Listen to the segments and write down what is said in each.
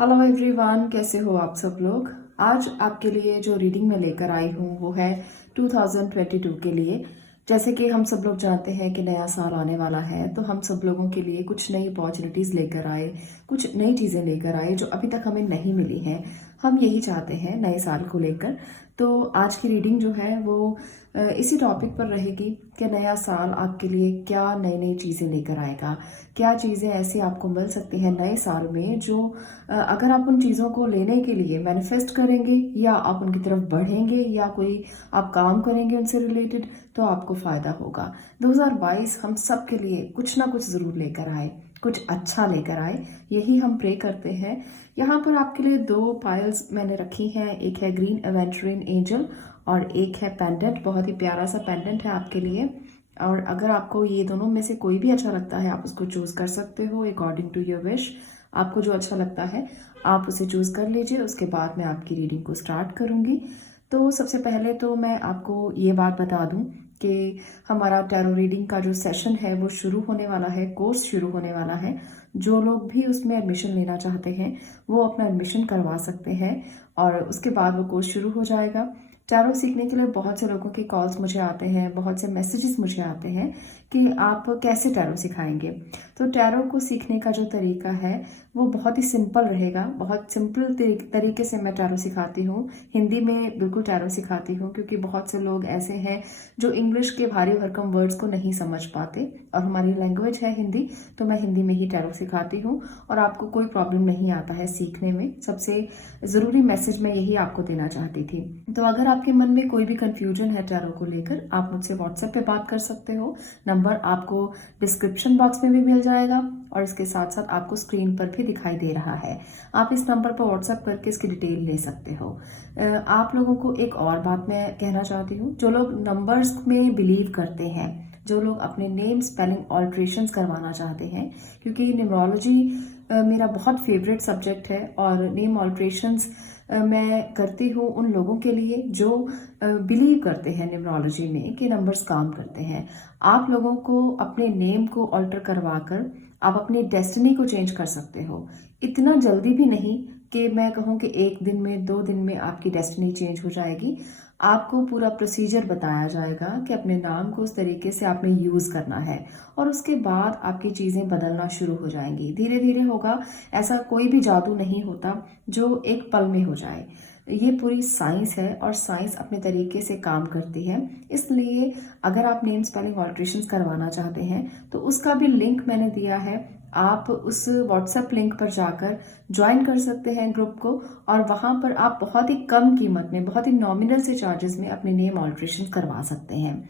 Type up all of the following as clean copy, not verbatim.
Hello everyone, कैसे हो आप सब लोग। आज आपके लिए जो रीडिंग मैं लेकर आई हूँ वो है 2022 के लिए। जैसे कि हम सब लोग जानते हैं कि नया साल आने वाला है, तो हम सब लोगों के लिए कुछ नई अपॉर्चुनिटीज़ लेकर आए, कुछ नई चीज़ें लेकर आए जो अभी तक हमें नहीं मिली हैं। हम यही चाहते हैं नए साल को लेकर। तो आज की रीडिंग जो है वो इसी टॉपिक पर रहेगी कि नया साल आपके लिए क्या नई नई चीज़ें लेकर आएगा, क्या चीज़ें ऐसी आपको मिल सकती हैं नए साल में जो अगर आप उन चीज़ों को लेने के लिए मैनिफेस्ट करेंगे या आप उनकी तरफ बढ़ेंगे या कोई आप काम करेंगे उनसे रिलेटेड, तो आपको फ़ायदा होगा। 2022 हम सब के लिए कुछ ना कुछ ज़रूर लेकर आए, कुछ अच्छा लेकर आए, यही हम प्रे करते हैं। यहाँ पर आपके लिए दो पायल्स मैंने रखी हैं, एक है ग्रीन एवेंचुरिन एंजल और एक है पेंडेंट। बहुत ही प्यारा सा पेंडेंट है आपके लिए। और अगर आपको ये दोनों में से कोई भी अच्छा लगता है, आप उसको चूज़ कर सकते हो अकॉर्डिंग टू योर विश। आपको जो अच्छा लगता है आप उसे चूज़ कर लीजिए। उसके बाद मैं आपकी रीडिंग को स्टार्ट करूँगी। तो सबसे पहले तो मैं आपको ये बात बता दूं कि हमारा टैरो रीडिंग का जो सेशन है वो शुरू होने वाला है, कोर्स शुरू होने वाला है। जो लोग भी उसमें एडमिशन लेना चाहते हैं वो अपना एडमिशन करवा सकते हैं और उसके बाद वो कोर्स शुरू हो जाएगा। टैरो सीखने के लिए बहुत से लोगों के कॉल्स मुझे आते हैं, बहुत से मैसेजेस मुझे आते हैं कि आप कैसे टैरो सिखाएंगे। तो टैरो को सीखने का जो तरीका है वो बहुत ही सिंपल रहेगा। बहुत सिंपल तरीके से मैं टैरो सिखाती हूँ। हिंदी में बिल्कुल टैरो सिखाती हूँ क्योंकि बहुत से लोग ऐसे हैं जो इंग्लिश के भारी भरकम वर्ड्स को नहीं समझ पाते और हमारी लैंग्वेज है हिंदी, तो मैं हिंदी में ही टैरो सिखाती हूँ और आपको कोई प्रॉब्लम नहीं आता है सीखने में। सबसे ज़रूरी मैसेज मैं यही आपको देना चाहती थी। तो अगर आपके मन में कोई भी कन्फ्यूजन है टैरो को लेकर, आप मुझसे व्हाट्सएप पे बात कर सकते हो। नंबर आपको डिस्क्रिप्शन बॉक्स में भी मिल जाएगा और इसके साथ साथ आपको स्क्रीन पर भी दिखाई दे रहा है। आप इस नंबर पर व्हाट्सएप करके इसकी डिटेल ले सकते हो। आप लोगों को एक और बात मैं कहना चाहती हूँ। जो लोग नंबर्स में बिलीव करते हैं, जो लोग अपने नेम स्पेलिंग ऑल्ट्रेशंस करवाना चाहते हैं, क्योंकि न्यूमरोलॉजी मेरा बहुत फेवरेट सब्जेक्ट है और नेम ऑल्ट्रेशंस मैं करती हूँ उन लोगों के लिए जो बिलीव करते हैं न्यूमरोलॉजी में कि नंबर्स काम करते हैं। आप लोगों को अपने नेम को ऑल्टर करवाकर आप अपनी डेस्टिनी को चेंज कर सकते हो। इतना जल्दी भी नहीं कि मैं कहूँ कि एक दिन में 2 दिन में आपकी डेस्टिनी चेंज हो जाएगी। आपको पूरा प्रोसीजर बताया जाएगा कि अपने नाम को उस तरीके से आपने यूज़ करना है और उसके बाद आपकी चीज़ें बदलना शुरू हो जाएंगी। धीरे धीरे होगा। ऐसा कोई भी जादू नहीं होता जो एक पल में हो जाए। ये पूरी साइंस है और साइंस अपने तरीके से काम करती है। इसलिए अगर आप नेम स्पेलिंग ऑल्ट्रेशंस करवाना चाहते हैं तो उसका भी लिंक मैंने दिया है। आप उस व्हाट्सएप लिंक पर जाकर ज्वाइन कर सकते हैं ग्रुप को और वहां पर आप बहुत ही कम कीमत में, बहुत ही नॉमिनल से चार्जेस में अपने नेम ऑल्ट्रेशन करवा सकते हैं।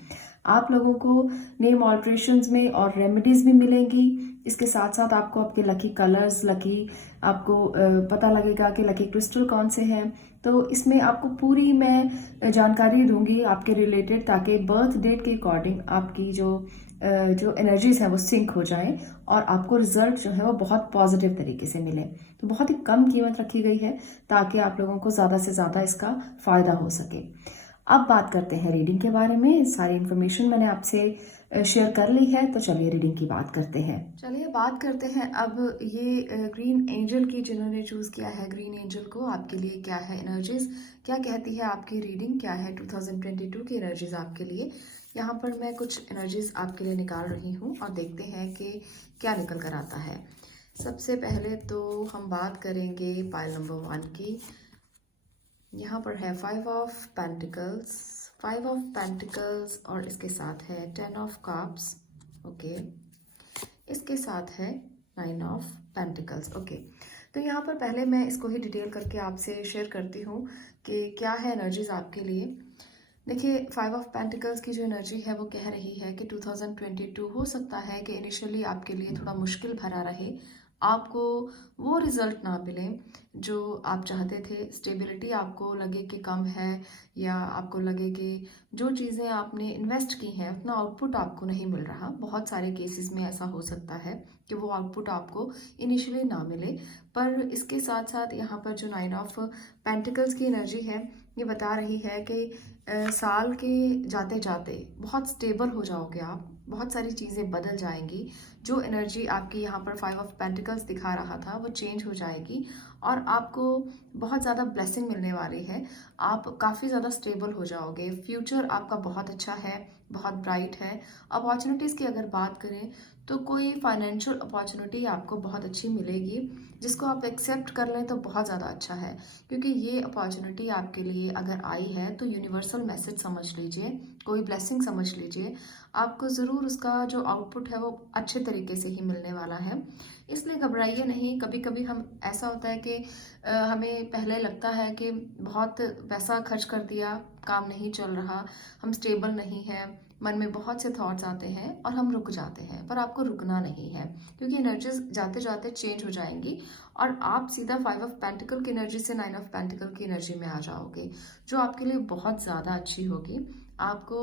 आप लोगों को नेम ऑल्ट्रेशंस में और रेमेडीज भी मिलेंगी। इसके साथ साथ आपको आपके लकी कलर्स, लकी आपको पता लगेगा कि लकी क्रिस्टल कौन से हैं। तो इसमें आपको पूरी मैं जानकारी दूंगी आपके रिलेटेड, ताकि बर्थ डेट के अकॉर्डिंग आपकी जो एनर्जीज है वो सिंक हो जाए और आपको रिजल्ट जो है वो बहुत पॉजिटिव तरीके से मिले। तो बहुत ही कम कीमत रखी गई है ताकि आप लोगों को ज़्यादा से ज़्यादा इसका फ़ायदा हो सके। अब बात करते हैं रीडिंग के बारे में। सारी इन्फॉर्मेशन मैंने आपसे शेयर कर ली है, तो चलिए रीडिंग की बात करते हैं। चलिए बात करते हैं अब ये ग्रीन एंजल की, जिन्होंने चूज़ किया है ग्रीन एंजल को, आपके लिए क्या है एनर्जीज, क्या कहती है आपकी रीडिंग, क्या है 2022 की एनर्जीज आपके लिए। यहाँ पर मैं कुछ एनर्जीज आपके लिए निकाल रही हूँ और देखते हैं कि क्या निकल कर आता है। सबसे पहले तो हम बात करेंगे पाइल नंबर 1 की। यहाँ पर है 5 ऑफ पेंटिकल्स, 5 ऑफ पेंटिकल्स और इसके साथ है 10 ऑफ कप्स। ओके, इसके साथ है 9 ऑफ पेंटिकल्स। ओके, तो यहाँ पर पहले मैं इसको ही डिटेल करके आपसे शेयर करती हूँ कि क्या है एनर्जीज आपके लिए। देखिए, 5 ऑफ पेंटिकल्स की जो एनर्जी है वो कह रही है कि 2022 हो सकता है कि इनिशियली आपके लिए थोड़ा मुश्किल भरा रहे, आपको वो रिजल्ट ना मिले जो आप चाहते थे। स्टेबिलिटी आपको लगे कि कम है, या आपको लगे कि जो चीज़ें आपने इन्वेस्ट की हैं उतना आउटपुट आपको नहीं मिल रहा। बहुत सारे केसेस में ऐसा हो सकता है कि वो आउटपुट आपको इनिशियली ना मिले। पर इसके साथ साथ यहाँ पर जो 9 ऑफ पेंटिकल्स की एनर्जी है ये बता रही है कि साल के जाते जाते बहुत स्टेबल हो जाओगे आप, बहुत सारी चीज़ें बदल जाएंगी। जो एनर्जी आपकी यहाँ पर 5 ऑफ पेंटिकल्स दिखा रहा था वो चेंज हो जाएगी और आपको बहुत ज़्यादा ब्लेसिंग मिलने वाली है। आप काफ़ी ज़्यादा स्टेबल हो जाओगे। फ्यूचर आपका बहुत अच्छा है, बहुत ब्राइट है। अपॉर्चुनिटीज़ की अगर बात करें तो कोई फाइनेंशियल अपॉर्चुनिटी आपको बहुत अच्छी मिलेगी, जिसको आप एक्सेप्ट कर लें तो बहुत ज़्यादा अच्छा है, क्योंकि ये अपॉर्चुनिटी आपके लिए अगर आई है तो यूनिवर्सल मैसेज समझ लीजिए, कोई ब्लेसिंग समझ लीजिए। आपको ज़रूर उसका जो आउटपुट है वो अच्छे तरीके से ही मिलने वाला है, इसलिए घबराइए नहीं। कभी कभी हम ऐसा होता है कि हमें पहले लगता है कि बहुत पैसा खर्च कर दिया, काम नहीं चल रहा, हम स्टेबल नहीं है, मन में बहुत से थॉट्स आते हैं और हम रुक जाते हैं, पर आपको रुकना नहीं है, क्योंकि एनर्जीज जाते जाते चेंज हो जाएंगी और आप सीधा 5 ऑफ पेंटिकल की एनर्जी से 9 ऑफ पेंटिकल की एनर्जी में आ जाओगे, जो आपके लिए बहुत ज़्यादा अच्छी होगी। आपको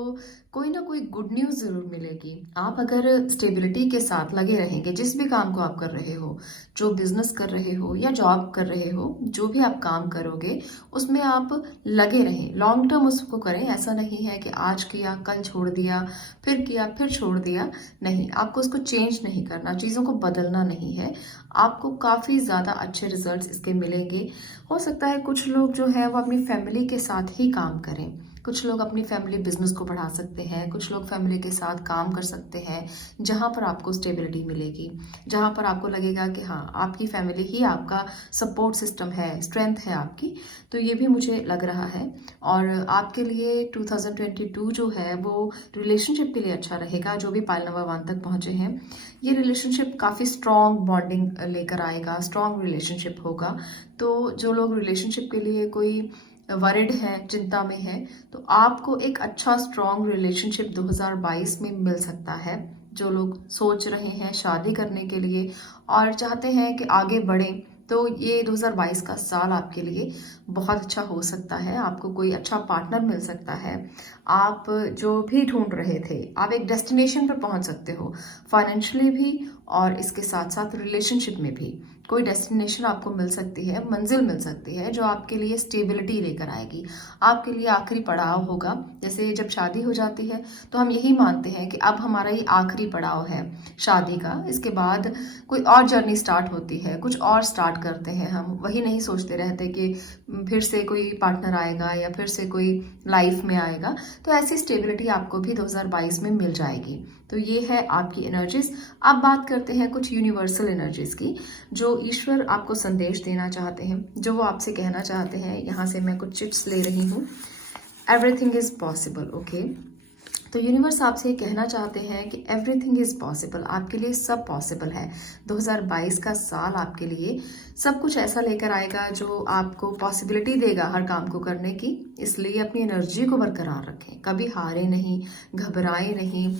कोई ना कोई गुड न्यूज़ ज़रूर मिलेगी। आप अगर स्टेबिलिटी के साथ लगे रहेंगे, जिस भी काम को आप कर रहे हो, जो बिजनेस कर रहे हो या जॉब कर रहे हो, जो भी आप काम करोगे उसमें आप लगे रहें, लॉन्ग टर्म उसको करें। ऐसा नहीं है कि आज किया कल छोड़ दिया, फिर किया फिर छोड़ दिया, नहीं, आपको उसको चेंज नहीं करना, चीज़ों को बदलना नहीं है। आपको काफ़ी ज़्यादा अच्छे रिजल्ट्स इसके मिलेंगे। हो सकता है कुछ लोग जो है वो अपनी फैमिली के साथ ही काम करें, कुछ लोग अपनी फैमिली बिजनेस को बढ़ा सकते हैं, कुछ लोग फैमिली के साथ काम कर सकते हैं, जहाँ पर आपको स्टेबिलिटी मिलेगी, जहाँ पर आपको लगेगा कि हाँ, आपकी फैमिली ही आपका सपोर्ट सिस्टम है, स्ट्रेंथ है आपकी। तो ये भी मुझे लग रहा है। और आपके लिए 2022 जो है वो रिलेशनशिप के लिए अच्छा रहेगा। जो भी पायल नंबर 1 तक पहुँचे हैं, ये रिलेशनशिप काफ़ी स्ट्रॉन्ग बॉन्डिंग लेकर आएगा, स्ट्रॉन्ग रिलेशनशिप होगा। तो जो लोग रिलेशनशिप के लिए कोई वरिड है, चिंता में है, तो आपको एक अच्छा स्ट्रॉन्ग रिलेशनशिप 2022 में मिल सकता है। जो लोग सोच रहे हैं शादी करने के लिए और चाहते हैं कि आगे बढ़ें, तो ये 2022 का साल आपके लिए बहुत अच्छा हो सकता है। आपको कोई अच्छा पार्टनर मिल सकता है। आप जो भी ढूंढ रहे थे, आप एक डेस्टिनेशन पर पहुंच सकते हो, फाइनेंशियली भी और इसके साथ साथ रिलेशनशिप में भी। कोई डेस्टिनेशन आपको मिल सकती है, मंजिल मिल सकती है, जो आपके लिए स्टेबिलिटी लेकर आएगी, आपके लिए आखिरी पड़ाव होगा। जैसे जब शादी हो जाती है तो हम यही मानते हैं कि अब हमारा ये आखिरी पड़ाव है शादी का, इसके बाद कोई और जर्नी स्टार्ट होती है, कुछ और स्टार्ट करते हैं। हम वही नहीं सोचते रहते कि फिर से कोई पार्टनर आएगा या फिर से कोई लाइफ में आएगा। तो ऐसी स्टेबिलिटी आपको भी 2022 में मिल जाएगी। तो ये है आपकी एनर्जीज। अब बात करते हैं कुछ यूनिवर्सल एनर्जीज की, जो ईश्वर आपको संदेश देना चाहते हैं, जो वो आपसे कहना चाहते हैं। यहाँ से मैं कुछ चिट्स ले रही हूँ। Everything is possible, okay. तो यूनिवर्स आपसे कहना चाहते हैं कि एवरीथिंग इज पॉसिबल, आपके लिए सब पॉसिबल है। 2022 का साल आपके लिए सब कुछ ऐसा लेकर आएगा जो आपको पॉसिबिलिटी देगा हर काम को करने की। इसलिए अपनी एनर्जी को बरकरार रखें, कभी हारे नहीं, घबराए नहीं।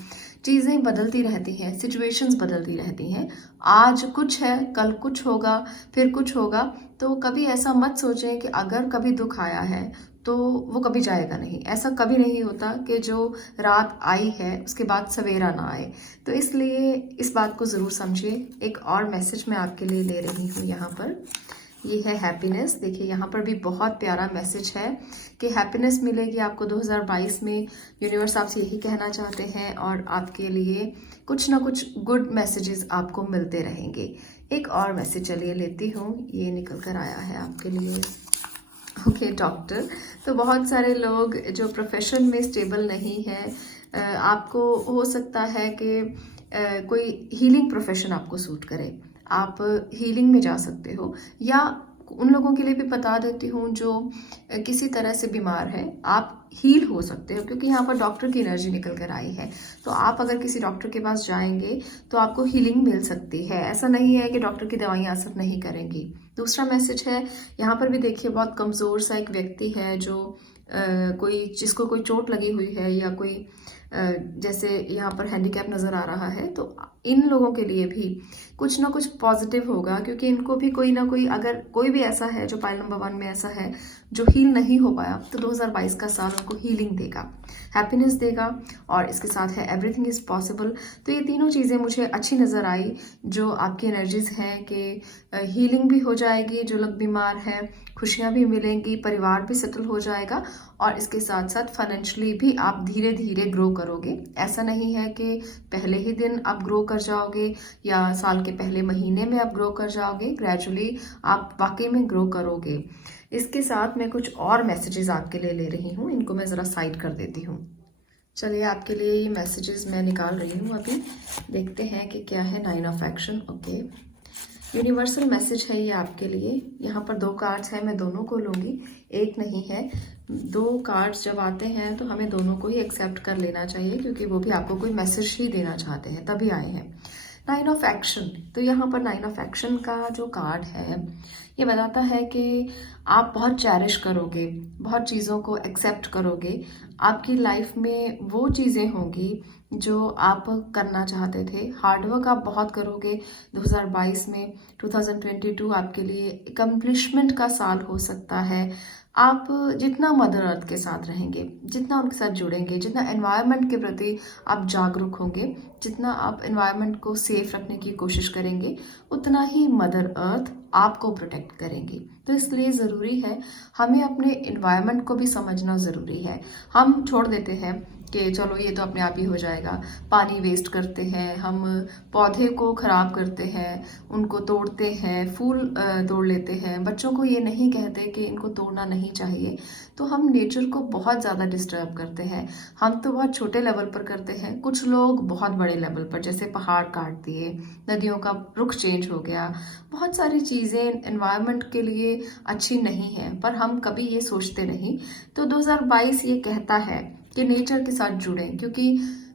चीज़ें बदलती रहती हैं, सिचुएशंस बदलती रहती हैं। आज कुछ है, कल कुछ होगा, फिर कुछ होगा। तो कभी ऐसा मत सोचें कि अगर कभी दुख आया है तो वो कभी जाएगा नहीं। ऐसा कभी नहीं होता कि जो रात आई है उसके बाद सवेरा ना आए। तो इसलिए इस बात को ज़रूर समझिए। एक और मैसेज मैं आपके लिए ले रही हूँ यहाँ पर, ये है हैप्पीनेस। देखिए यहाँ पर भी बहुत प्यारा मैसेज है कि हैप्पीनेस मिलेगी आपको 2022 में। यूनिवर्स आपसे यही कहना चाहते हैं और आपके लिए कुछ ना कुछ गुड मैसेजेस आपको मिलते रहेंगे। एक और मैसेज चलिए लेती हूँ, ये निकल कर आया है आपके लिए। Okay, doctor. तो बहुत सारे लोग जो प्रोफेशन में स्टेबल नहीं है, आपको हो सकता है कि कोई हीलिंग प्रोफेशन आपको सूट करे, आप हीलिंग में जा सकते हो। या उन लोगों के लिए भी बता देती हूँ जो किसी तरह से बीमार है, आप हील हो सकते हो, क्योंकि यहाँ पर डॉक्टर की एनर्जी निकल कर आई है। तो आप अगर किसी डॉक्टर के पास जाएंगे तो आपको हीलिंग मिल सकती है। ऐसा नहीं है कि डॉक्टर की दवाइयाँ असर नहीं करेंगी। दूसरा मैसेज है यहाँ पर भी, देखिए बहुत कमज़ोर सा एक व्यक्ति है जो कोई जिसको कोई चोट लगी हुई है या कोई जैसे यहाँ पर हैंडीकैप नज़र आ रहा है। तो इन लोगों के लिए भी कुछ ना कुछ पॉजिटिव होगा, क्योंकि इनको भी कोई ना कोई, अगर कोई भी ऐसा है जो पाइल नंबर 1 में ऐसा है जो हील नहीं हो पाया, तो 2022 का साल उनको हीलिंग देगा, हैप्पीनेस देगा, और इसके साथ है एवरीथिंग इज़ पॉसिबल। तो ये तीनों चीज़ें मुझे अच्छी नज़र आई, जो आपकी एनर्जीज हैं कि हीलिंग भी हो जाएगी, जो लोग बीमार हैं खुशियाँ भी मिलेंगी, परिवार भी सेटल हो जाएगा, और इसके साथ साथ फाइनेंशियली भी आप धीरे धीरे ग्रो करोगे। ऐसा नहीं है कि पहले ही दिन आप ग्रो कर जाओगे या साल के पहले महीने में आप ग्रो कर जाओगे, ग्रेजुअली आप वाकई में ग्रो करोगे। इसके साथ मैं कुछ और मैसेजेस आपके लिए ले रही हूँ, इनको मैं ज़रा साइड कर देती हूँ। चलिए, आपके लिए ये मैसेजेस मैं निकाल रही हूँ अभी, देखते हैं कि क्या है। 9 of action, okay, universal message है ये आपके लिए। यहाँ पर 2 कार्ड्स हैं, मैं दोनों को लूँगी, एक नहीं है। 2 कार्ड्स जब आते हैं तो हमें दोनों को ही एक्सेप्ट कर लेना चाहिए, क्योंकि वो भी आपको कोई मैसेज ही देना चाहते हैं, तभी आए हैं। 9 ऑफ एक्शन, तो यहाँ पर 9 ऑफ एक्शन का जो कार्ड है ये बताता है कि आप बहुत चैरिश करोगे, बहुत चीज़ों को एक्सेप्ट करोगे। आपकी लाइफ में वो चीज़ें होंगी जो आप करना चाहते थे, हार्डवर्क आप बहुत करोगे। 2022 में 2022 आपके लिए एकम्प्लिशमेंट का साल हो सकता है। आप जितना मदर अर्थ के साथ रहेंगे, जितना उनके साथ जुड़ेंगे, जितना एनवायरनमेंट के प्रति आप जागरूक होंगे, जितना आप एनवायरनमेंट को सेफ रखने की कोशिश करेंगे, उतना ही मदर अर्थ आपको प्रोटेक्ट करेंगी। तो इसलिए ज़रूरी है हमें अपने एनवायरनमेंट को भी समझना ज़रूरी है। हम छोड़ देते हैं कि चलो ये तो अपने आप ही हो जाएगा, पानी वेस्ट करते हैं, हम पौधे को ख़राब करते हैं, उनको तोड़ते हैं, फूल तोड़ लेते हैं, बच्चों को ये नहीं कहते कि इनको तोड़ना नहीं चाहिए। तो हम नेचर को बहुत ज़्यादा डिस्टर्ब करते हैं। हम तो बहुत छोटे लेवल पर करते हैं, कुछ लोग बहुत बड़े लेवल पर, जैसे पहाड़ काट दिए, नदियों का रुख चेंज हो गया, बहुत सारी चीज़ें एनवायरनमेंट के लिए अच्छी नहीं है, पर हम कभी ये सोचते नहीं। तो 2022 ये कहता है कि नेचर के साथ जुड़ें, क्योंकि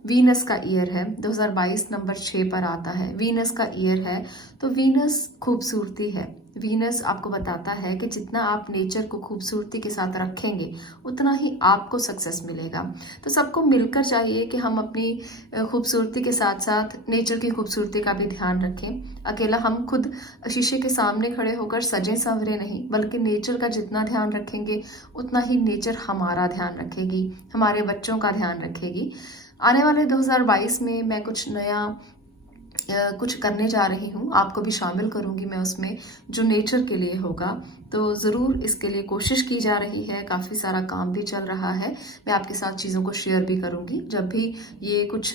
वीनस का ईयर है, 2022 नंबर 6 पर आता है, वीनस का ईयर है। तो वीनस खूबसूरती है। वीनस आपको बताता है कि जितना आप नेचर को खूबसूरती के साथ रखेंगे, उतना ही आपको सक्सेस मिलेगा। तो सबको मिलकर चाहिए कि हम अपनी खूबसूरती के साथ साथ नेचर की खूबसूरती का भी ध्यान रखें। अकेला हम खुद शीशे के सामने खड़े होकर सजे संवरे नहीं, बल्कि नेचर का जितना ध्यान रखेंगे, उतना ही नेचर हमारा ध्यान रखेगी, हमारे बच्चों का ध्यान रखेगी। आने वाले 2022 में मैं कुछ नया कुछ करने जा रही हूँ, आपको भी शामिल करूँगी मैं उसमें, जो नेचर के लिए होगा। तो ज़रूर इसके लिए कोशिश की जा रही है, काफ़ी सारा काम भी चल रहा है। मैं आपके साथ चीज़ों को शेयर भी करूँगी, जब भी ये कुछ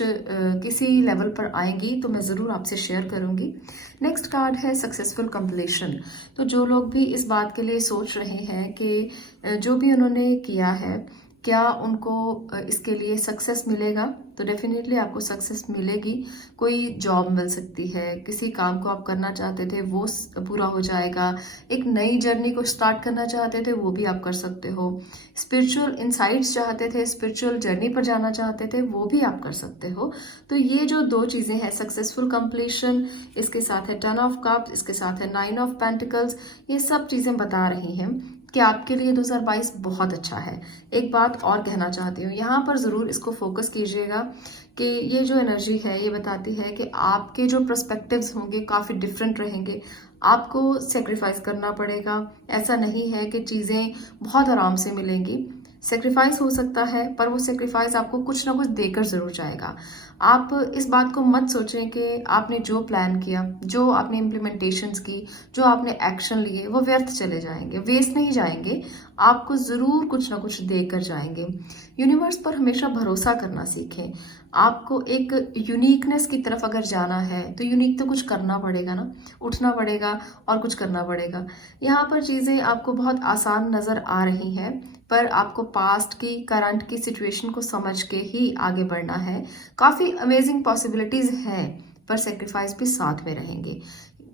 किसी लेवल पर आएंगी तो मैं ज़रूर आपसे शेयर करूँगी। नेक्स्ट कार्ड है सक्सेसफुल कंप्लीशन। तो जो लोग भी इस बात के लिए सोच रहे हैं कि जो भी उन्होंने किया है, क्या उनको इसके लिए सक्सेस मिलेगा, तो डेफिनेटली आपको सक्सेस मिलेगी। कोई जॉब मिल सकती है, किसी काम को आप करना चाहते थे वो पूरा हो जाएगा, एक नई जर्नी को स्टार्ट करना चाहते थे वो भी आप कर सकते हो, स्पिरिचुअल इंसाइट्स चाहते थे, स्पिरिचुअल जर्नी पर जाना चाहते थे, वो भी आप कर सकते हो। तो ये जो 2 चीज़ें हैं, सक्सेसफुल कंप्लीशन, इसके साथ है 10 ऑफ कप्स, इसके साथ है 9 ऑफ पेंटिकल्स, ये सब चीज़ें बता रही हैं कि आपके लिए 2022 बहुत अच्छा है। एक बात और कहना चाहती हूँ, यहाँ पर ज़रूर इसको फोकस कीजिएगा कि ये जो एनर्जी है ये बताती है कि आपके जो पर्सपेक्टिव्स होंगे काफ़ी डिफरेंट रहेंगे। आपको सेक्रीफाइस करना पड़ेगा। ऐसा नहीं है कि चीज़ें बहुत आराम से मिलेंगी। सेक्रीफाइस हो सकता है, पर वो सेक्रीफाइस आपको कुछ ना कुछ देकर ज़रूर जाएगा। आप इस बात को मत सोचें कि आपने जो प्लान किया, जो आपने इम्प्लीमेंटेशंस की, जो आपने एक्शन लिए, वो व्यर्थ चले जाएंगे, वेस्ट नहीं जाएंगे, आपको ज़रूर कुछ ना कुछ देकर जाएंगे। यूनिवर्स पर हमेशा भरोसा करना सीखें। आपको एक यूनिकनेस की तरफ अगर जाना है तो यूनिक तो कुछ करना पड़ेगा ना, उठना पड़ेगा और कुछ करना पड़ेगा। यहाँ पर चीज़ें आपको बहुत आसान नज़र आ रही हैं, पर आपको पास्ट की, करंट की सिचुएशन को समझ के ही आगे बढ़ना है। काफ़ी अमेजिंग पॉसिबिलिटीज़ हैं, पर सेक्रीफाइस भी साथ में रहेंगे।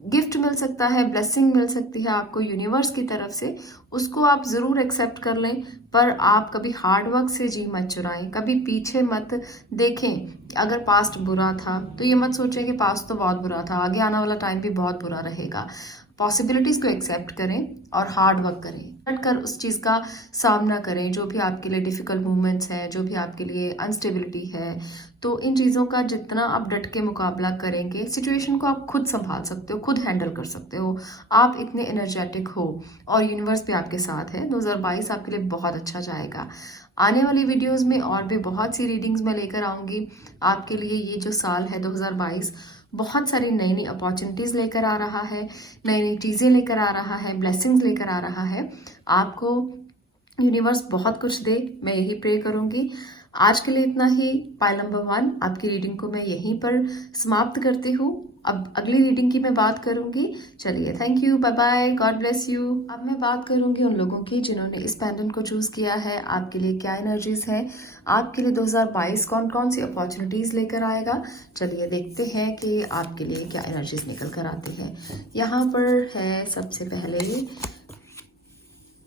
गिफ्ट मिल सकता है, ब्लेसिंग मिल सकती है आपको यूनिवर्स की तरफ से, उसको आप ज़रूर एक्सेप्ट कर लें, पर आप कभी हार्ड वर्क से जी मत चुराएं, कभी पीछे मत देखें। अगर पास्ट बुरा था तो ये मत सोचें कि पास्ट तो बहुत बुरा था, आगे आने वाला टाइम भी बहुत बुरा रहेगा। पॉसिबिलिटीज़ को एक्सेप्ट करें और हार्ड वर्क करें। कर उस चीज़ का सामना करें, जो भी आपके लिए डिफ़िकल्ट मोमेंट्स हैं, जो भी आपके लिए अनस्टेबिलिटी है, तो इन चीज़ों का जितना आप डट के मुकाबला करेंगे, सिचुएशन को आप खुद सँभाल सकते हो, खुद हैंडल कर सकते हो। आप इतने एनर्जेटिक हो और यूनिवर्स भी आपके साथ है। 2022 आपके लिए बहुत अच्छा जाएगा। आने वाली वीडियोज़ में और भी बहुत सी रीडिंग्स मैं लेकर आऊँगी। आपके लिए ये जो साल है 2022 बहुत सारी नई-नई अपॉर्च्युनिटीज़ लेकर आ रहा है, नई-नई चीज़ें लेकर आ रहा है, ब्लेसिंग्स लेकर आ रहा है। आपको यूनिवर्स बहुत कुछ दे, मैं यही प्रे करूँगी। आज के लिए इतना ही। पाइल नंबर 1 आपकी रीडिंग को मैं यहीं पर समाप्त करती हूँ। अब अगली रीडिंग की मैं बात करूँगी। चलिए, thank you, bye bye, God bless you. अब मैं बात करूँगी उन लोगों की जिन्होंने इस पेंडेंट को चूज़ किया है। आपके लिए क्या एनर्जीज़ है, आपके लिए 2022 कौन कौन सी अपॉर्चुनिटीज़ लेकर आएगा। चलिए देखते हैं कि आपके लिए क्या एनर्जीज़ निकल कर आती है। यहाँ पर है सबसे पहले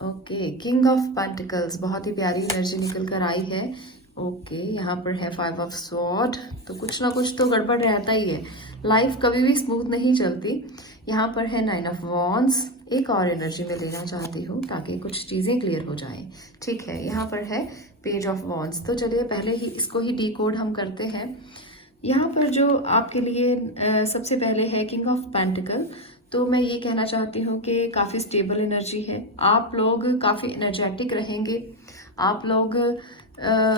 ओके, किंग ऑफ पेंटिकल्स, बहुत ही प्यारी एनर्जी निकल कर आई है। ओके, यहाँ पर है 5 ऑफ स्वॉर्ड, तो कुछ ना कुछ तो गड़बड़ रहता ही है, लाइफ कभी भी स्मूथ नहीं चलती। यहाँ पर है 9 ऑफ वॉन्ड्स, एक और एनर्जी में लेना चाहती हूँ ताकि कुछ चीज़ें क्लियर हो जाएं। ठीक है, यहाँ पर है पेज ऑफ वॉन्ड्स। तो चलिए पहले ही इसको ही डीकोड हम करते हैं। यहाँ पर जो आपके लिए सबसे पहले है किंग ऑफ पेंटिकल, तो मैं ये कहना चाहती हूँ कि काफ़ी स्टेबल एनर्जी है। आप लोग काफ़ी एनर्जेटिक रहेंगे। आप लोग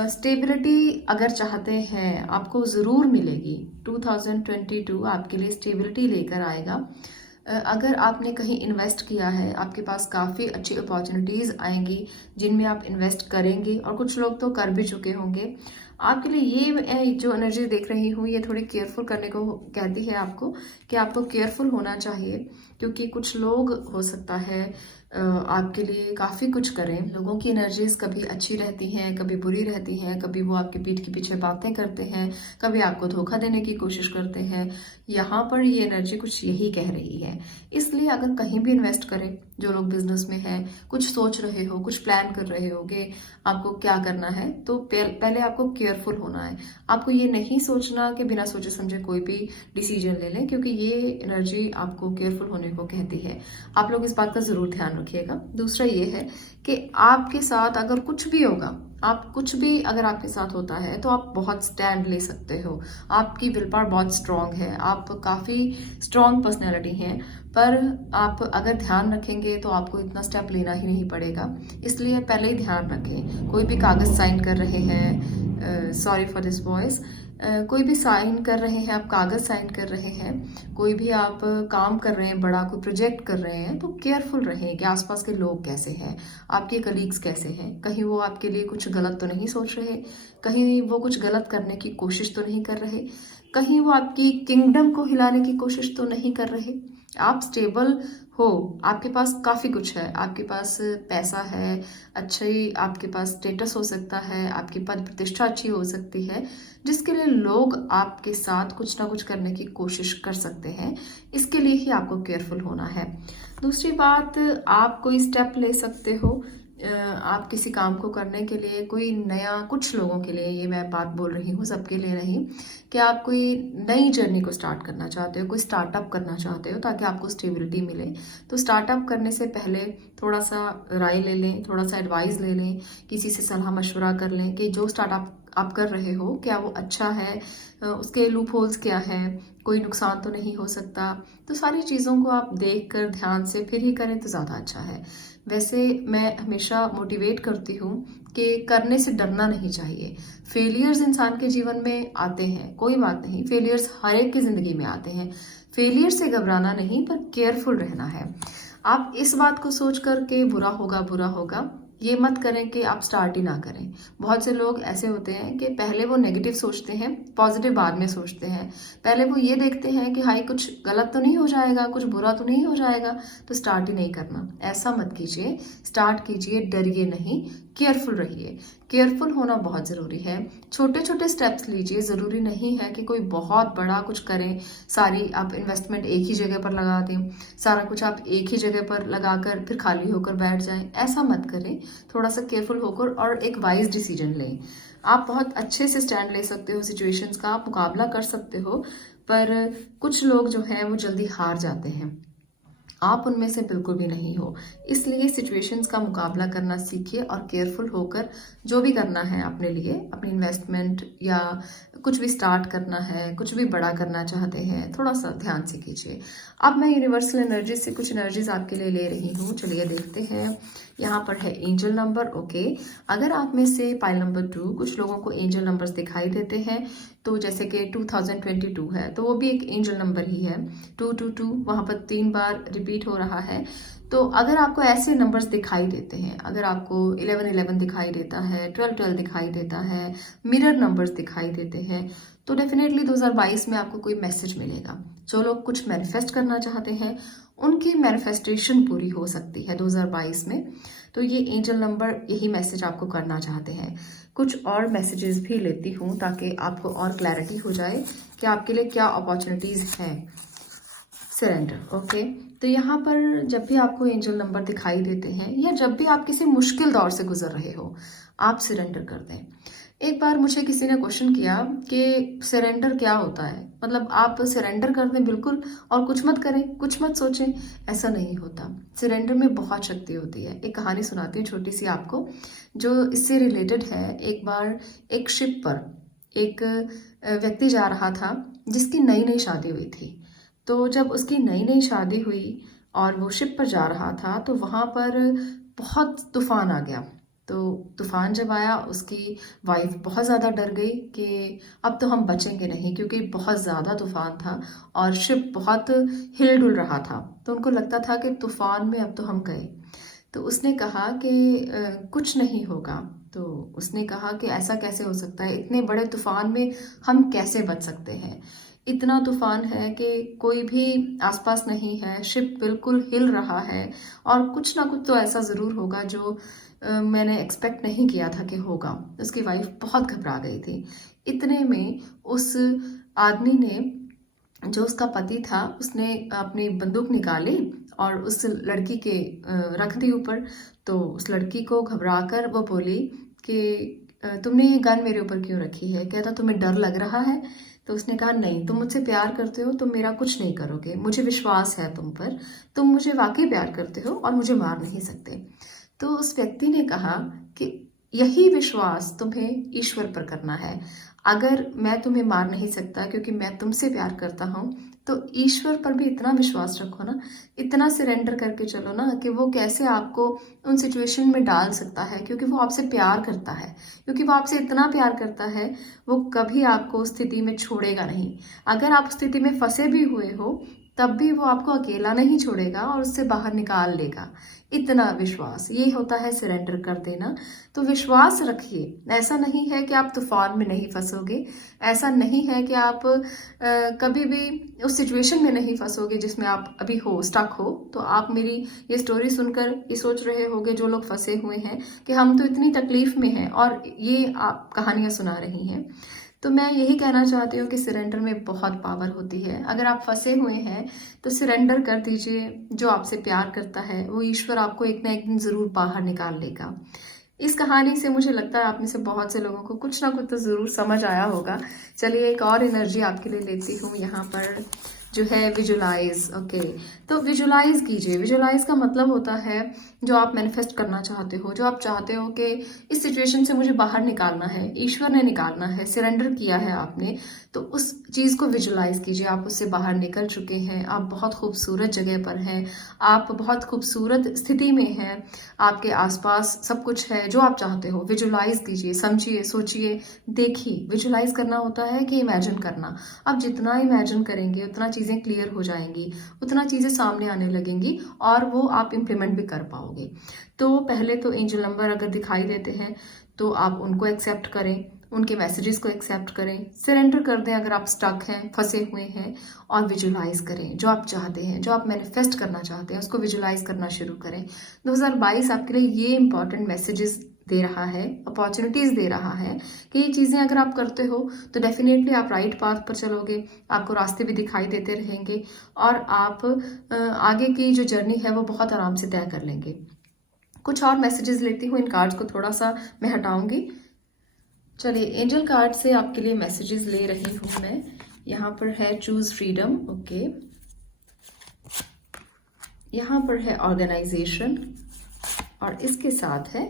स्टेबिलिटी अगर चाहते हैं आपको ज़रूर मिलेगी। 2022 आपके लिए स्टेबिलिटी लेकर आएगा। अगर आपने कहीं इन्वेस्ट किया है, आपके पास काफ़ी अच्छी अपॉर्चुनिटीज़ आएंगी जिनमें आप इन्वेस्ट करेंगे, और कुछ लोग तो कर भी चुके होंगे। आपके लिए ये जो एनर्जी देख रही हूँ, ये थोड़ी केयरफुल करने को कहती है आपको कि आपको केयरफुल होना चाहिए, क्योंकि कुछ लोग हो सकता है आपके लिए काफ़ी कुछ करें। लोगों की एनर्जीज कभी अच्छी रहती हैं, कभी बुरी रहती हैं, कभी वो आपके पीठ के पीछे बातें करते हैं, कभी आपको धोखा देने की कोशिश करते हैं। यहाँ पर ये एनर्जी कुछ यही कह रही है। इसलिए अगर कहीं भी इन्वेस्ट करें, जो लोग बिजनेस में हैं, कुछ सोच रहे हो, कुछ प्लान कर रहे हो कि आपको क्या करना है, तो पहले आपको केयरफुल होना है। आपको ये नहीं सोचना कि बिना सोचे समझे कोई भी डिसीजन ले लें, क्योंकि ये एनर्जी आपको केयरफुल होने को कहती है। आप लोग इस बात का ज़रूर ध्यान रखिएगा। दूसरा ये है कि आपके साथ अगर कुछ भी होगा, आप कुछ भी अगर आपके साथ होता है, तो आप बहुत स्टैंड ले सकते हो। आपकी विल पावर बहुत स्ट्रांग है, आप काफ़ी स्ट्रांग पर्सनैलिटी हैं, पर आप अगर ध्यान रखेंगे तो आपको इतना स्टेप लेना ही नहीं पड़ेगा। इसलिए पहले ही ध्यान रखें। कोई भी कागज़ साइन कर रहे हैं, सॉरी फॉर दिस वॉइस, कोई भी साइन कर रहे हैं, आप कागज़ साइन कर रहे हैं, कोई भी आप काम कर रहे हैं, बड़ा कोई प्रोजेक्ट कर रहे हैं, तो केयरफुल रहें कि आसपास के लोग कैसे हैं, आपके कलीग्स कैसे हैं। कहीं वो आपके लिए कुछ गलत तो नहीं सोच रहे, कहीं वो कुछ गलत करने की कोशिश तो नहीं कर रहे, कहीं वो आपकी किंगडम को हिलाने की कोशिश तो नहीं कर रहे। आप स्टेबल हो, आपके पास काफ़ी कुछ है, आपके पास पैसा है, अच्छी आपके पास स्टेटस हो सकता है, आपकी पद प्रतिष्ठा अच्छी हो सकती है, जिसके लिए लोग आपके साथ कुछ ना कुछ करने की कोशिश कर सकते हैं। इसके लिए ही आपको केयरफुल होना है। दूसरी बात, आप कोई स्टेप ले सकते हो, आप किसी काम को करने के लिए, कोई नया, कुछ लोगों के लिए ये मैं बात बोल रही हूँ, सबके लिए नहीं, कि आप कोई नई जर्नी को स्टार्ट करना चाहते हो, कोई स्टार्टअप करना चाहते हो ताकि आपको स्टेबिलिटी मिले। तो स्टार्टअप करने से पहले थोड़ा सा राय ले लें, थोड़ा सा एडवाइस ले लें, किसी से सलाह मशवरा कर लें कि जो स्टार्टअप आप कर रहे हो क्या वो अच्छा है, उसके लूप होल्स क्या हैं, कोई नुकसान तो नहीं हो सकता। तो सारी चीज़ों को आप देख कर ध्यान से फिर ही करें तो ज़्यादा अच्छा है। वैसे मैं हमेशा मोटिवेट करती हूँ कि करने से डरना नहीं चाहिए। फेलियर्स इंसान के जीवन में आते हैं, कोई बात नहीं, फेलियर्स हर एक की ज़िंदगी में आते हैं। फेलियर से घबराना नहीं, पर केयरफुल रहना है। आप इस बात को सोच कर के बुरा होगा ये मत करें कि आप स्टार्ट ही ना करें। बहुत से लोग ऐसे होते हैं कि पहले वो नेगेटिव सोचते हैं, पॉजिटिव बाद में सोचते हैं। पहले वो ये देखते हैं कि हाई कुछ गलत तो नहीं हो जाएगा, कुछ बुरा तो नहीं हो जाएगा, तो स्टार्ट ही नहीं करना। ऐसा मत कीजिए, स्टार्ट कीजिए, डरिए नहीं, केयरफुल रहिए। केयरफुल होना बहुत ज़रूरी है। छोटे छोटे स्टेप्स लीजिए, ज़रूरी नहीं है कि कोई बहुत बड़ा कुछ करें, सारी आप इन्वेस्टमेंट एक ही जगह पर लगा दें, सारा कुछ आप एक ही जगह पर लगाकर फिर खाली होकर बैठ जाएं। ऐसा मत करें। थोड़ा सा केयरफुल होकर और एक वाइज डिसीजन लें। आप बहुत अच्छे से स्टैंड ले सकते हो, सिचुएशंस का आप मुकाबला कर सकते हो, पर कुछ लोग जो हैं वो जल्दी हार जाते हैं। आप उनमें से बिल्कुल भी नहीं हो। इसलिए सिचुएशंस का मुकाबला करना सीखिए और केयरफुल होकर जो भी करना है अपने लिए, अपनी इन्वेस्टमेंट या कुछ भी स्टार्ट करना है, कुछ भी बड़ा करना चाहते हैं, थोड़ा सा ध्यान से कीजिए। अब मैं यूनिवर्सल एनर्जी से कुछ एनर्जीज आपके लिए ले रही हूँ। चलिए देखते हैं। यहाँ पर है एंजल नंबर। ओके, अगर आप में से पाइल नंबर 2 कुछ लोगों को एंजल नंबर्स दिखाई देते हैं, तो जैसे कि 2022 है तो वो भी एक एंजल नंबर ही है। 222 वहाँ पर 3 बार रिपीट हो रहा है। तो अगर आपको ऐसे नंबर्स दिखाई देते हैं, अगर आपको 1111 दिखाई देता है, 1212 दिखाई देता है, मिरर नंबर्स दिखाई देते हैं, तो डेफिनेटली 2022 में आपको कोई मैसेज मिलेगा। जो लोग कुछ मैनिफेस्ट करना चाहते हैं उनकी मैनिफेस्टेशन पूरी हो सकती है 2022 में। तो ये एंजल नंबर यही मैसेज आपको करना चाहते हैं। कुछ और मैसेजेस भी लेती हूँ ताकि आपको और क्लैरिटी हो जाए कि आपके लिए क्या अपॉर्चुनिटीज़ हैं। सरेंडर। ओके, तो यहाँ पर जब भी आपको एंजल नंबर दिखाई देते हैं या जब भी आप किसी मुश्किल दौर से गुजर रहे हो, आप सरेंडर कर दें। एक बार मुझे किसी ने क्वेश्चन किया कि सरेंडर क्या होता है, मतलब आप सरेंडर कर दें बिल्कुल और कुछ मत करें, कुछ मत सोचें। ऐसा नहीं होता। सरेंडर में बहुत शक्ति होती है। एक कहानी सुनाती हूँ छोटी सी आपको, जो इससे रिलेटेड है। एक बार एक शिप पर एक व्यक्ति जा रहा था जिसकी नई नई शादी हुई थी। तो जब उसकी नई नई शादी हुई और वो शिप पर जा रहा था तो वहाँ पर बहुत तूफान आ गया। तो तूफान जब आया उसकी वाइफ बहुत ज़्यादा डर गई कि अब तो हम बचेंगे नहीं, क्योंकि बहुत ज़्यादा तूफान था और शिप बहुत हिल डुल रहा था। तो उनको लगता था कि तूफान में अब तो हम गए। तो उसने कहा कि कुछ नहीं होगा। तो उसने कहा कि ऐसा कैसे हो सकता है, इतने बड़े तूफान में हम कैसे बच सकते हैं। इतना तूफान है कि कोई भी आसपास नहीं है, शिप बिल्कुल हिल रहा है और कुछ ना कुछ तो ऐसा ज़रूर होगा जो मैंने एक्सपेक्ट नहीं किया था कि होगा। उसकी वाइफ बहुत घबरा गई थी। इतने में उस आदमी ने, जो उसका पति था, उसने अपनी बंदूक निकाली और उस लड़की के रख दी ऊपर। तो उस लड़की को घबराकर वो बोली कि तुमने ये गन मेरे ऊपर क्यों रखी है? कहता तुम्हें डर लग रहा है? तो उसने कहा नहीं, तुम मुझसे प्यार करते हो, तुम मेरा कुछ नहीं करोगे, मुझे विश्वास है तुम पर, तुम मुझे वाकई प्यार करते हो और मुझे मार नहीं सकते। तो उस व्यक्ति ने कहा कि यही विश्वास तुम्हें ईश्वर पर करना है। अगर मैं तुम्हें मार नहीं सकता क्योंकि मैं तुमसे प्यार करता हूँ, तो ईश्वर पर भी इतना विश्वास रखो ना, इतना सरेंडर करके चलो ना कि वो कैसे आपको उन सिचुएशन में डाल सकता है, क्योंकि वो आपसे प्यार करता है। क्योंकि वो आपसे इतना प्यार करता है, वो कभी आपको उस स्थिति में छोड़ेगा नहीं। अगर आप स्थिति में फंसे भी हुए हो तब भी वो आपको अकेला नहीं छोड़ेगा और उससे बाहर निकाल लेगा। इतना विश्वास, ये होता है सरेंडर कर देना। तो विश्वास रखिए। ऐसा नहीं है कि आप तूफान में नहीं फंसोगे, ऐसा नहीं है कि आप कभी भी उस सिचुएशन में नहीं फंसोगे जिसमें आप अभी हो, स्टक हो। तो आप मेरी ये स्टोरी सुनकर ये सोच रहे होगे, जो लोग फंसे हुए हैं, कि हम तो इतनी तकलीफ में हैं और ये आप कहानियाँ सुना रही हैं। तो मैं यही कहना चाहती हूँ कि सरेंडर में बहुत पावर होती है। अगर आप फंसे हुए हैं तो सरेंडर कर दीजिए। जो आपसे प्यार करता है वो ईश्वर आपको एक ना एक दिन ज़रूर बाहर निकाल लेगा। इस कहानी से मुझे लगता है आप में से बहुत से लोगों को कुछ ना कुछ तो ज़रूर समझ आया होगा। चलिए एक और एनर्जी आपके लिए लेती हूँ यहाँ पर, जो है विजुलाइज। ओके, तो विजुलाइज कीजिए। विजुलाइज का मतलब होता है जो आप मैनिफेस्ट करना चाहते हो, जो आप चाहते हो कि इस सिचुएशन से मुझे बाहर निकालना है, ईश्वर ने निकालना है, सरेंडर किया है आपने, तो उस चीज़ को विजुलाइज कीजिए। आप उससे बाहर निकल चुके हैं, आप बहुत खूबसूरत जगह पर हैं, आप बहुत खूबसूरत स्थिति में हैं, आपके आसपास सब कुछ है जो आप चाहते हो। विजुलाइज कीजिए, समझिए, सोचिए, देखिए। विजुलाइज करना होता है कि इमेजिन करना। आप जितना इमेजिन करेंगे उतना चीज़ें क्लियर हो जाएंगी, उतना चीज़ें सामने आने लगेंगी और वो आप इम्प्लीमेंट भी कर पाओगे। तो पहले तो एंजल नंबर अगर दिखाई देते हैं तो आप उनको एक्सेप्ट करें, उनके मैसेजेस को एक्सेप्ट करें, सरेंडर कर दें अगर आप स्टक हैं, फंसे हुए हैं, और विजुलाइज करें जो आप चाहते हैं, जो आप मैनिफेस्ट करना चाहते हैं, उसको विजुलाइज करना शुरू करें। 2022 आपके लिए ये इंपॉर्टेंट मैसेजेस दे रहा है, अपॉर्चुनिटीज़ दे रहा है कि ये चीज़ें अगर आप करते हो तो डेफिनेटली आप राइट पाथ पर चलोगे, आपको रास्ते भी दिखाई देते रहेंगे और आप आगे की जो जर्नी है वो बहुत आराम से तय कर लेंगे। कुछ और मैसेजेस लेती हूँ, इन कार्ड्स को थोड़ा सा मैं हटाऊंगी। चलिए एंजल कार्ड से आपके लिए मैसेजेस ले रही हूँ मैं। यहाँ पर है चूज फ्रीडम। ओके, यहाँ पर है ऑर्गेनाइजेशन और इसके साथ है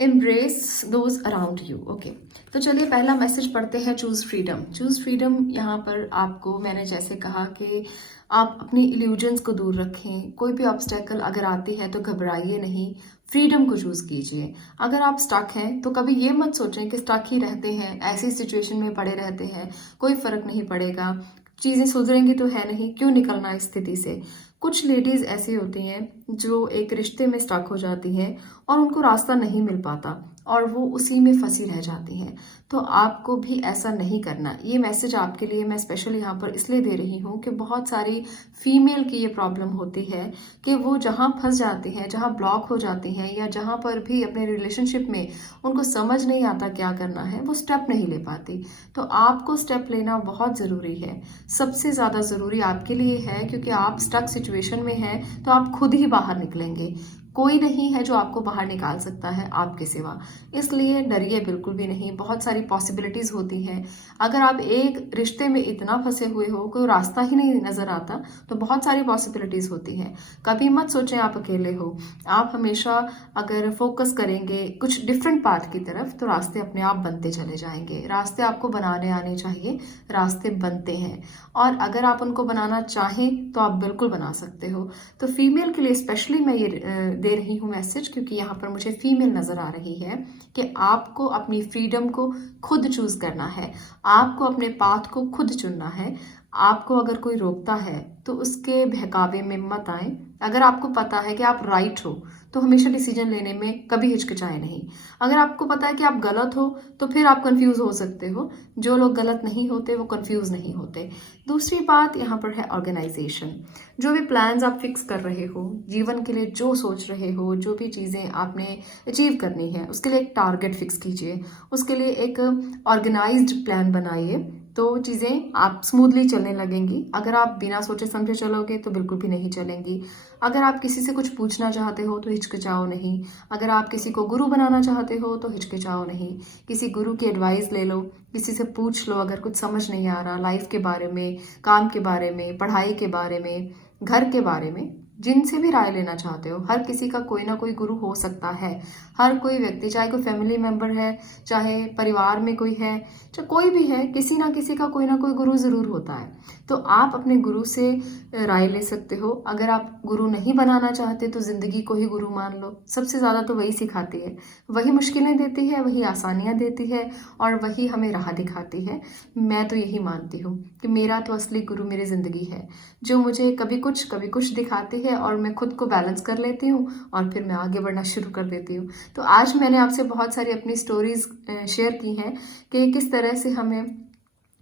embrace those around you. Okay, तो चलिए पहला मैसेज पढ़ते हैं, चूज फ्रीडम। चूज फ्रीडम, यहाँ पर आपको मैंने जैसे कहा कि आप अपनी इल्यूजन्स को दूर रखें, कोई भी ऑब्स्टेकल अगर आती है तो घबराइए नहीं, फ्रीडम को चूज कीजिए। अगर आप स्टक हैं तो कभी ये मत सोचें कि स्टक ही रहते हैं, ऐसी सिचुएशन में पड़े रहते हैं, कोई फर्क नहीं पड़ेगा, चीज़ें सुधरेंगी तो है नहीं, क्यों निकलना इस स्थिति से। कुछ लेडीज़ ऐसी होती हैं जो एक रिश्ते में स्टक हो जाती हैं और उनको रास्ता नहीं मिल पाता और वो उसी में फंसी रह जाती हैं। तो आपको भी ऐसा नहीं करना। ये मैसेज आपके लिए मैं स्पेशल यहाँ पर इसलिए दे रही हूँ कि बहुत सारी फीमेल की ये प्रॉब्लम होती है कि वो जहाँ फंस जाती हैं, जहाँ ब्लॉक हो जाती हैं, या जहाँ पर भी अपने रिलेशनशिप में उनको समझ नहीं आता क्या करना है, वो स्टेप नहीं ले पाती। तो आपको स्टेप लेना बहुत ज़रूरी है, सबसे ज़्यादा ज़रूरी आपके लिए है, क्योंकि आप स्टक सिचुएशन में हैं तो आप खुद ही बाहर निकलेंगे। कोई नहीं है जो आपको बाहर निकाल सकता है आपके सिवा, इसलिए डरिए बिल्कुल भी नहीं। बहुत सारी पॉसिबिलिटीज होती हैं। अगर आप एक रिश्ते में इतना फंसे हुए हो, कोई रास्ता ही नहीं नजर आता, तो बहुत सारी पॉसिबिलिटीज होती हैं। कभी मत सोचें आप अकेले हो। आप हमेशा अगर फोकस करेंगे कुछ डिफरेंट पाथ की तरफ तो रास्ते अपने आप बनते चले जाएंगे। रास्ते आपको बनाने आने चाहिए, रास्ते बनते हैं, और अगर आप उनको बनाना चाहें तो आप बिल्कुल बना सकते हो। तो फीमेल के लिए स्पेशली मैं ये दे रही हूँ मैसेज, क्योंकि यहाँ पर मुझे फीमेल नजर आ रही है कि आपको अपनी फ्रीडम को खुद चूज करना है, आपको अपने पाथ को खुद चुनना है। आपको अगर कोई रोकता है तो उसके बहकावे में मत आए। अगर आपको पता है कि आप राइट हो तो हमेशा डिसीजन लेने में कभी हिचकिचाए नहीं। अगर आपको पता है कि आप गलत हो तो फिर आप कंफ्यूज हो सकते हो। जो लोग गलत नहीं होते वो कंफ्यूज नहीं होते। दूसरी बात यहाँ पर है ऑर्गेनाइजेशन। जो भी प्लान्स आप फिक्स कर रहे हो, जीवन के लिए जो सोच रहे हो, जो भी चीज़ें आपने अचीव करनी है, उसके लिए एक टारगेट फिक्स कीजिए, उसके लिए एक ऑर्गेनाइज्ड प्लान बनाइए, तो चीज़ें आप स्मूथली चलने लगेंगी। अगर आप बिना सोचे समझे चलोगे तो बिल्कुल भी नहीं चलेंगी। अगर आप किसी से कुछ पूछना चाहते हो तो हिचकिचाओ नहीं। अगर आप किसी को गुरु बनाना चाहते हो तो हिचकिचाओ नहीं। किसी गुरु की एडवाइस ले लो, किसी से पूछ लो अगर कुछ समझ नहीं आ रहा, लाइफ के बारे में, काम के बारे में, पढ़ाई के बारे में, घर के बारे में, जिनसे भी राय लेना चाहते हो। हर किसी का कोई ना कोई गुरु हो सकता है। हर कोई व्यक्ति, चाहे कोई फैमिली मेंबर है, चाहे परिवार में कोई है, चाहे कोई भी है, किसी ना किसी का कोई ना कोई गुरु ज़रूर होता है। तो आप अपने गुरु से राय ले सकते हो। अगर आप गुरु नहीं बनाना चाहते तो ज़िंदगी को ही गुरु मान लो। सबसे ज़्यादा तो वही सिखाती है, वही मुश्किलें देती है, वही आसानियाँ देती है, और वही हमें राह दिखाती है। मैं तो यही मानती हूँ कि मेरा तो असली गुरु मेरी ज़िंदगी है, जो मुझे कभी कुछ दिखाती है और मैं खुद को बैलेंस कर लेती हूँ और फिर मैं आगे बढ़ना शुरू कर देती हूँ। तो आज मैंने आपसे बहुत सारी अपनी स्टोरीज शेयर की हैं कि किस तरह से हमें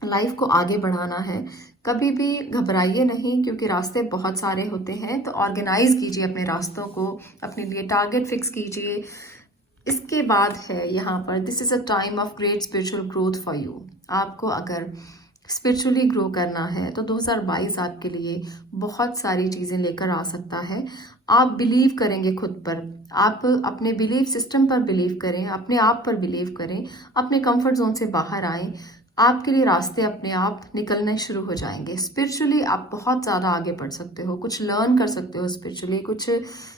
लाइफ को आगे बढ़ाना है। कभी भी घबराइए नहीं, क्योंकि रास्ते बहुत सारे होते हैं। तो ऑर्गेनाइज कीजिए अपने रास्तों को, अपने लिए टारगेट फिक्स कीजिए। इसके बाद है यहाँ पर, this is a time of great spiritual growth for you. आपको अगर स्पिरिचुअली ग्रो करना है तो 2022 आपके लिए बहुत सारी चीज़ें लेकर आ सकता है। आप बिलीव करेंगे खुद पर, आप अपने बिलीफ सिस्टम पर बिलीव करें, अपने आप पर बिलीव करें, अपने कंफर्ट जोन से बाहर आएं। आपके लिए रास्ते अपने आप निकलने शुरू हो जाएंगे। स्पिरिचुअली आप बहुत ज़्यादा आगे बढ़ सकते हो, कुछ लर्न कर सकते हो, स्पिरिचुअली कुछ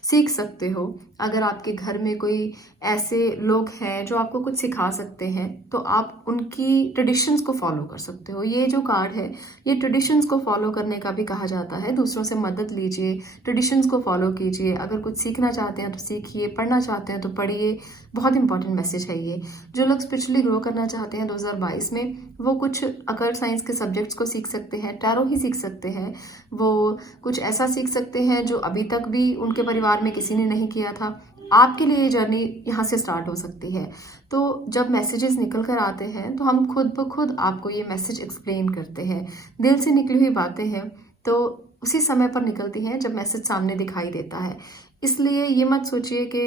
सीख सकते हो। अगर आपके घर में कोई ऐसे लोग हैं जो आपको कुछ सिखा सकते हैं तो आप उनकी ट्रेडिशंस को फॉलो कर सकते हो। ये जो कार्ड है, ये ट्रेडिशंस को फॉलो करने का भी कहा जाता है। दूसरों से मदद लीजिए, ट्रेडिशंस को फॉलो कीजिए। अगर कुछ सीखना चाहते हैं तो सीखिए, पढ़ना चाहते हैं तो पढ़िए। बहुत इंपॉर्टेंट मैसेज है ये। जो लोग स्पिरिचुअली ग्रो करना चाहते हैं 2022 में, वो कुछ अकल्ट साइंस के सब्जेक्ट्स को सीख सकते हैं, टैरो ही सीख सकते हैं, वो कुछ ऐसा सीख सकते हैं जो अभी तक भी उनके परिवार में किसी ने नहीं किया था। आपके लिए ये जर्नी यहाँ से स्टार्ट हो सकती है। तो जब मैसेजेस निकल कर आते हैं तो हम खुद ब खुद आपको ये मैसेज एक्सप्लेन करते हैं। दिल से निकली हुई बातें हैं तो उसी समय पर निकलती हैं जब मैसेज सामने दिखाई देता है। इसलिए ये मत सोचिए कि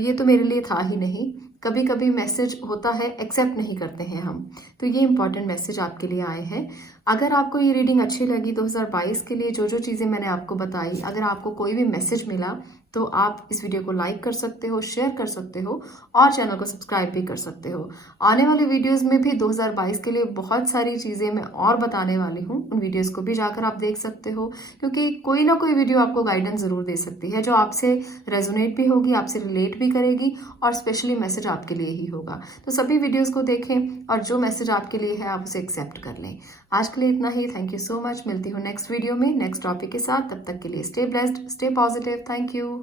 ये तो मेरे लिए था ही नहीं। कभी कभी मैसेज होता है, एक्सेप्ट नहीं करते हैं हम। तो ये इंपॉर्टेंट मैसेज आपके लिए आए हैं। अगर आपको ये रीडिंग अच्छी लगी 2022 के लिए जो जो चीज़ें मैंने आपको बताई, अगर आपको कोई भी मैसेज मिला तो आप इस वीडियो को लाइक कर सकते हो, शेयर कर सकते हो और चैनल को सब्सक्राइब भी कर सकते हो। आने वाले वीडियोस में भी 2022 के लिए बहुत सारी चीज़ें मैं और बताने वाली हूँ, उन वीडियोस को भी जाकर आप देख सकते हो, क्योंकि कोई ना कोई वीडियो आपको गाइडेंस ज़रूर दे सकती है जो आपसे रेजोनेट भी होगी, आपसे रिलेट भी करेगी और स्पेशली मैसेज आपके लिए ही होगा। तो सभी वीडियोज़ को देखें और जो मैसेज आपके लिए है आप उसे एक्सेप्ट कर लें। आज के लिए इतना ही। Thank you so much. मिलती हूँ नेक्स्ट वीडियो में नेक्स्ट टॉपिक के साथ। तब तक के लिए stay blessed, stay positive. Thank you.